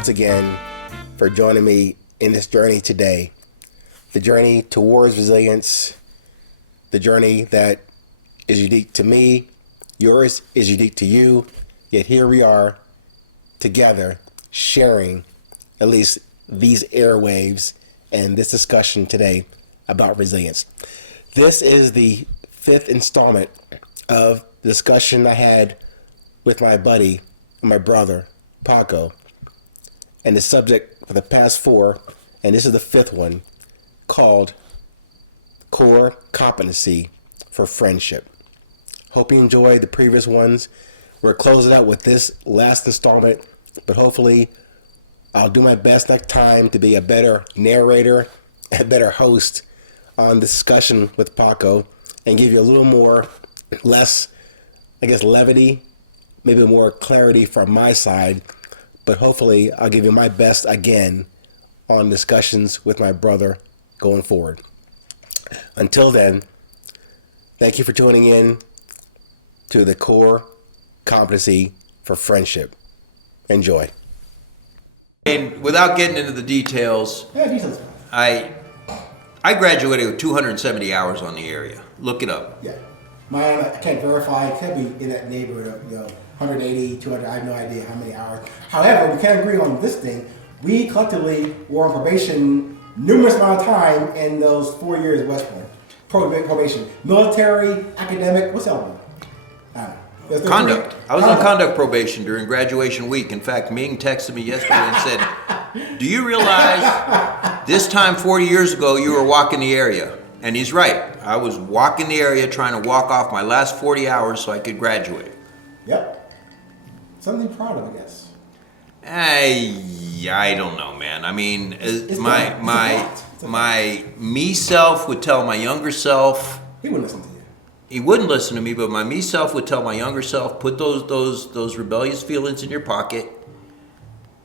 once again for joining me in this journey today. The journey towards resilience, the journey that is unique to me, yours is unique to you, yet here we are together sharing at least these airwaves and this discussion today about resilience. This is the fifth installment of the discussion I had with my buddy, my brother, Paco, and the subject for the past four, and this is the fifth one, called Core Competency for Friendship. Hope you enjoyed the previous ones. We're closing out with this last installment, but hopefully I'll do my best next time to be a better narrator, a better host on the discussion with Paco, and give you a little more, less, levity, maybe more clarity from my side, but hopefully I'll give you my best again on discussions with my brother going forward. Until then, thank you for tuning in to the Core Competency for Friendship. Enjoy. And without getting into the details, I graduated with 270 hours on the area. Look it up. Yeah. Mine, I can't verify. It could be in that neighborhood of 180, 200. I have no idea how many hours. However, we can agree on this thing. We collectively were on probation numerous amount of time in those 4 years at West Point. Probation. Military, academic, what's that one? Conduct. I was on conduct probation during graduation week. In fact, Ming texted me yesterday and said, "Do you realize this time 40 years ago you were walking the area?" And he's right. I was walking the area trying to walk off my last 40 hours so I could graduate. Yep. Something to be proud of, I guess. I don't know, man. I mean, my me self would tell my younger self. He wouldn't listen to you. He wouldn't listen to me, but my me self would tell my younger self, put those rebellious feelings in your pocket.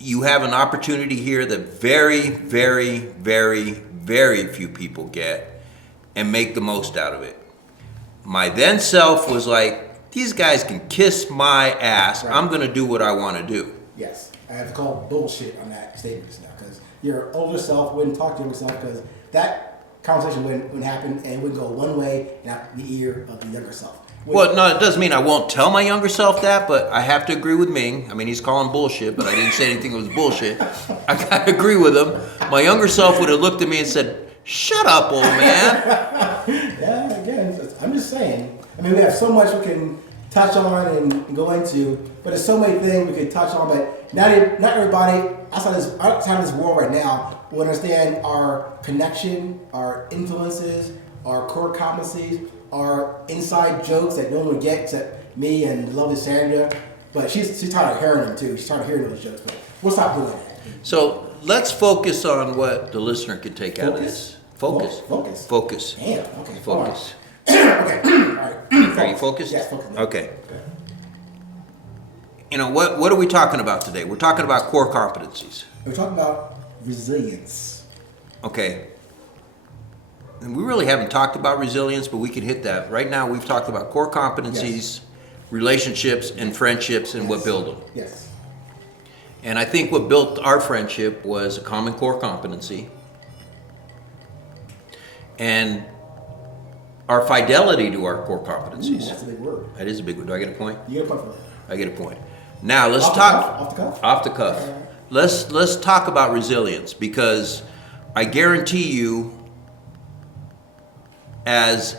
You have an opportunity here that very, very, very, very few people get, and make the most out of it. My then self was like, these guys can kiss my ass. Right. I'm going to do what I want to do. Yes. I have to call bullshit on that statement now, because your older self wouldn't talk to your self, because that conversation wouldn't happen, and it would go one way, not the ear of the younger self. Well, no, it doesn't mean I won't tell my younger self that, but I have to agree with Ming. I mean, he's calling bullshit, but I didn't say anything that was bullshit. I gotta agree with him. My younger self would have looked at me and said, "Shut up, old man." Yeah, again, I'm just saying. I mean, we have so much we can touch on and go into, but there's so many things we could touch on, but not everybody outside this world right now will understand our connection, our influences, our core competencies, our inside jokes that no one would get except me and lovely Sandra. But she's tired of hearing them too. She's tired of hearing those jokes, but we'll stop doing that. So let's focus on what the listener can take out of this. Focus. Damn, okay. Focus. Okay, all right. Are you focused? Yes, focus. Okay. You know, what are we talking about today? We're talking about core competencies. We're talking about resilience. Okay. And we really haven't talked about resilience, but we can hit that. Right now, we've talked about core competencies, yes, relationships, and friendships, and yes, what build them. Yes. And I think what built our friendship was a common core competency. And our fidelity to our core competencies. Ooh, that's a big word. That is a big word. Do I get a point? You get a point for that. I get a point. Now let's Off the cuff. Let's talk about resilience, because I guarantee you, as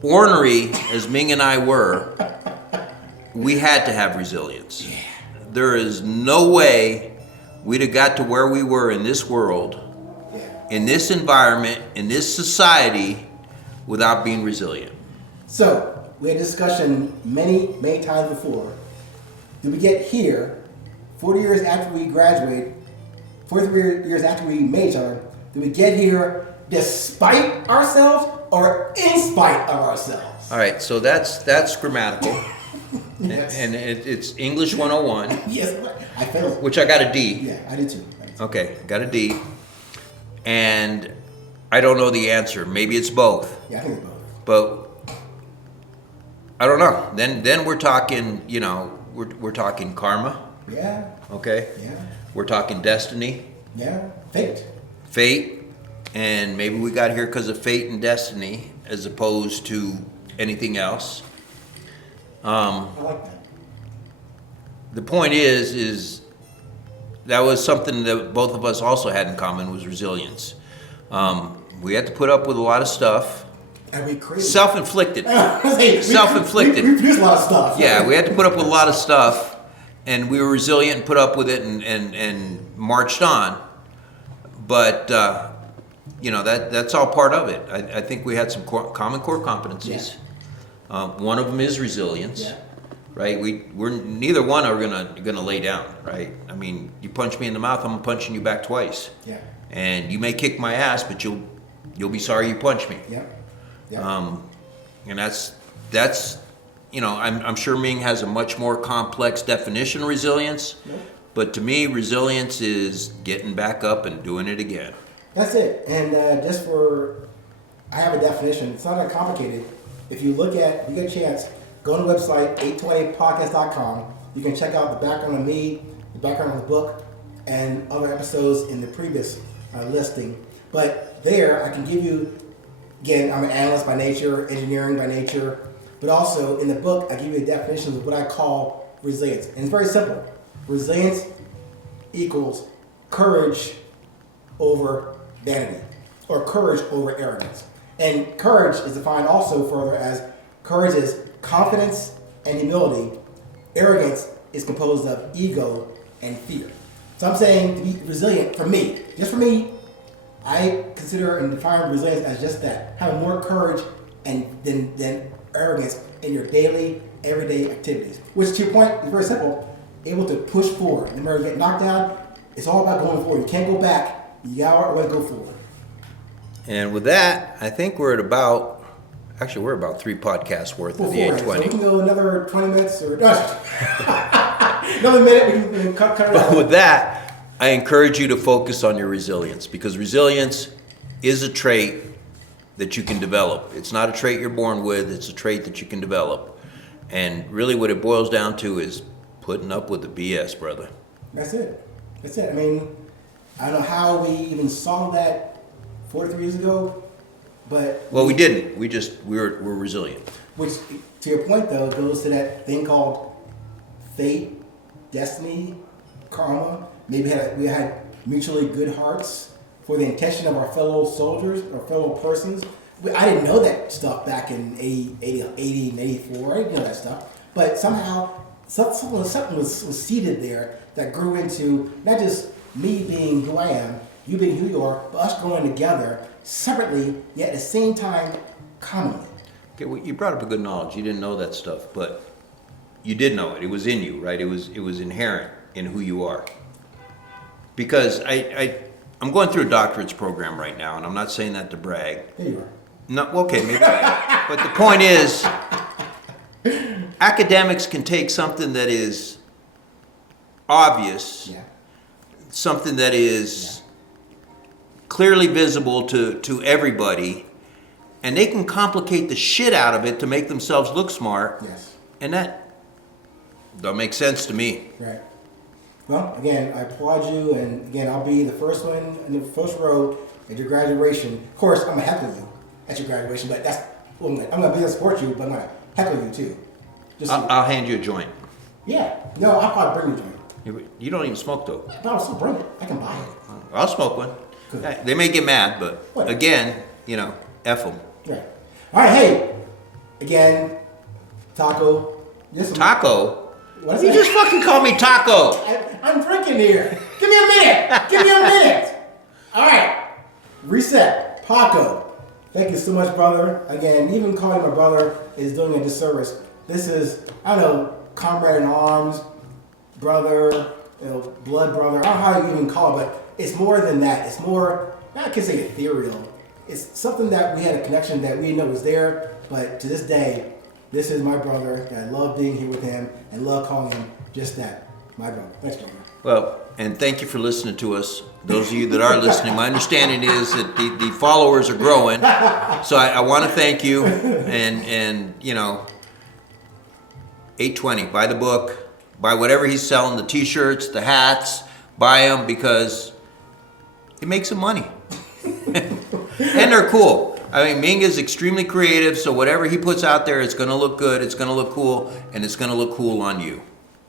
ornery as Ming and I were, we had to have resilience. Yeah. There is no way we'd have got to where we were in this world, in this environment, in this society, without being resilient. So, we had a discussion many times before. Did we get here 40 years after we graduated, 43 years after we made each other? Did we get here despite ourselves or in spite of ourselves? All right, so that's grammatical. Yes. And it's English 101. Yes, I failed. Which I got a D. Yeah, I did too. Okay, got a D. And I don't know the answer. Maybe it's both. Yeah, I think it's both. But I don't know. Then we're talking, we're talking karma. Yeah. Okay? Yeah. We're talking destiny, Yeah. Fate. fate, and maybe we got here because of fate and destiny as opposed to anything else. I like that. The point is that was something that both of us also had in common was resilience. We had to put up with a lot of stuff. And we created. Self-inflicted. Hey, Self-inflicted. We produced a lot of stuff. Yeah, we had to put up with a lot of stuff, and we were resilient and put up with it and marched on. But, that's all part of it. I think we had some common core competencies. Yeah. One of them is resilience. Yeah. Right, we're neither one are gonna lay down, right? I mean, you punch me in the mouth, I'm punching you back twice. Yeah. And you may kick my ass, but you'll be sorry you punched me. Yeah. Yeah. And that's I'm sure Ming has a much more complex definition of resilience, but to me, resilience is getting back up and doing it again. That's it. And I have a definition. It's not that complicated. If you get a chance, go on the website, 820podcast.com. You can check out the background of me, the background of the book, and other episodes in the previous listing. But there, I can give you, again, I'm an analyst by nature, engineering by nature, but also in the book, I give you a definition of what I call resilience. And it's very simple. Resilience equals courage over vanity, or courage over arrogance. And courage is defined also further as courage is confidence and humility. Arrogance is composed of ego and fear. So I'm saying to be resilient, just for me, I consider and define resilience as just that, having more courage than arrogance in your daily, everyday activities. Which, to your point, is very simple. Able to push forward. No matter you get knocked down, it's all about going forward. You can't go back. You gotta go forward. And with that, I think we're about 3 podcasts worth of the 820. So we can go another 20 minutes or another minute. We can cut it out. With that, I encourage you to focus on your resilience, because resilience is a trait that you can develop. It's not a trait you're born with, it's a trait that you can develop. And really what it boils down to is putting up with the BS, brother. That's it. I mean, I don't know how we even saw that 43 years ago, but... Well, we didn't. We're resilient. Which, to your point, though, goes to that thing called fate, destiny, karma. Maybe we had mutually good hearts for the intention of our fellow soldiers or fellow persons. I didn't know that stuff back in 80 and 84. I didn't know that stuff. But somehow, something was seeded there that grew into not just me being who I am, you being who you are, but us growing together separately, yet at the same time, commonly. Okay, well, you brought up a good knowledge. You didn't know that stuff, but you did know it. It was in you, right? It was inherent in who you are. Because I'm going through a doctorate's program right now, and I'm not saying that to brag. There you are. No, okay, maybe I am. But the point is, academics can take something that is obvious, something that is clearly visible to everybody, and they can complicate the shit out of it to make themselves look smart. Yes. And that don't make sense to me. Right. Well, again, I applaud you, and again, I'll be the first one in the first row at your graduation. Of course, I'm gonna heckle you at your graduation, but I'm gonna be there to support you, but I'm gonna heckle you too. I'll hand you a joint. Yeah. No, I'll probably bring you a joint. You don't even smoke though. But I'll still bring it. I can buy it. I'll smoke one. Good. They may get mad, but Whatever. again, F them. Right. All right. Hey. Again, Taco. Taco? What is You that? just fucking call me Taco. I'm drinking here. Give me a minute. All right. Reset. Paco. Thank you so much, brother. Again, even calling my brother is doing a disservice. This is, I don't know, comrade in arms, brother, blood brother. I don't know how you even call it, but it's more than that. It's more, I can say ethereal. It's something that we had a connection that we didn't know was there, but to this day, this is my brother. I love being here with him and love calling him just that, my brother. Thanks, brother. Well, and thank you for listening to us. Those of you that are listening, my understanding is that the followers are growing. So I want to thank you. And 820, buy the book, Buy whatever he's selling, the t-shirts, the hats, buy them because it makes him money. And they're cool. I mean, Ming is extremely creative, so whatever he puts out there, it's going to look good, it's going to look cool, and it's going to look cool on you.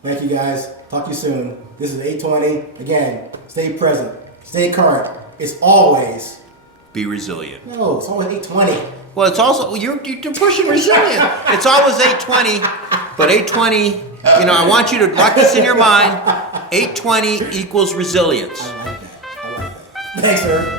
Thank you, guys. Talk to you soon. This is 820. Again, stay present, stay current. It's always... Be resilient. No, it's always 820. Well, it's also, you're pushing resilient. It's always 820, but 820, I want you to lock this in your mind. 820 equals resilience. I like that. Thanks, sir.